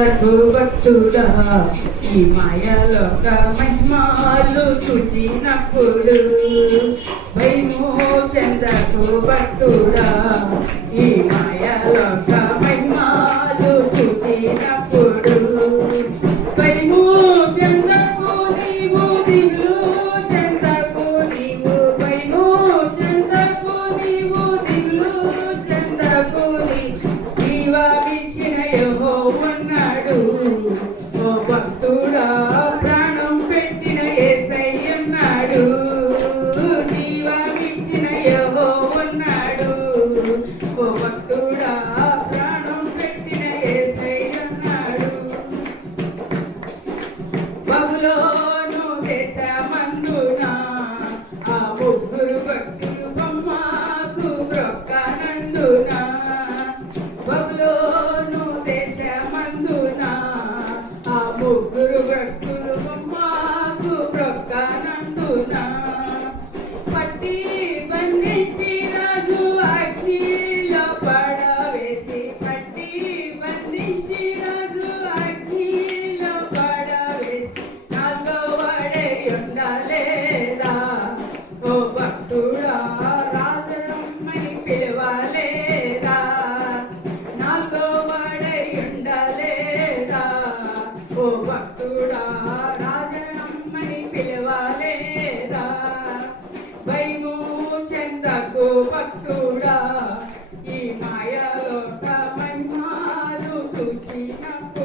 చెందకు భక్తుడా ఈ మాయలోక మహిమాలు చూచినప్పుడు భయము చెందకు భక్తుడా ఈ మాయలోక మహిమాలు చూచినప్పుడు భయము చెందకు నీవు దిగులు చెందకు నీవు భయము చెందకు నీవు దిగులు చెందకు జీవమిచ్చిన యెహోవన్నాడు ఓ భక్తుడా ప్రాణం పెట్టిన యేసయ్యన్నాడు జీవమిచ్చిన యెహోవన్నాడు ఓ భక్తుడా ప్రాణం పెట్టిన యేసయ్యన్నాడు బబులోను దేశమందున ఆ ముగ్గురు భక్తులు బొమ్మకు బ్రొక్కనందున బబులోను దేశమందున ఆ ముగ్గురు భక్తులు బొమ్మకు బ్రొక్కనందున పట్టి బంధించి రాజు అగ్నిలో పడవేసి పట్టి బంధించి రాజు అగ్నిలో పడవేసి నాతో వాడే ఉండాలేదా ఓ భక్తుడా రాజరమ్మని పిలవాలేదా నాతో వాడే ఉండాలేదా ఓ భక్తుడా రాజరమ్మని పిలవాలేదా భయము చెందకు భక్తుడా ఈ మాయలోక మహిమాలు చూచినప్పుడు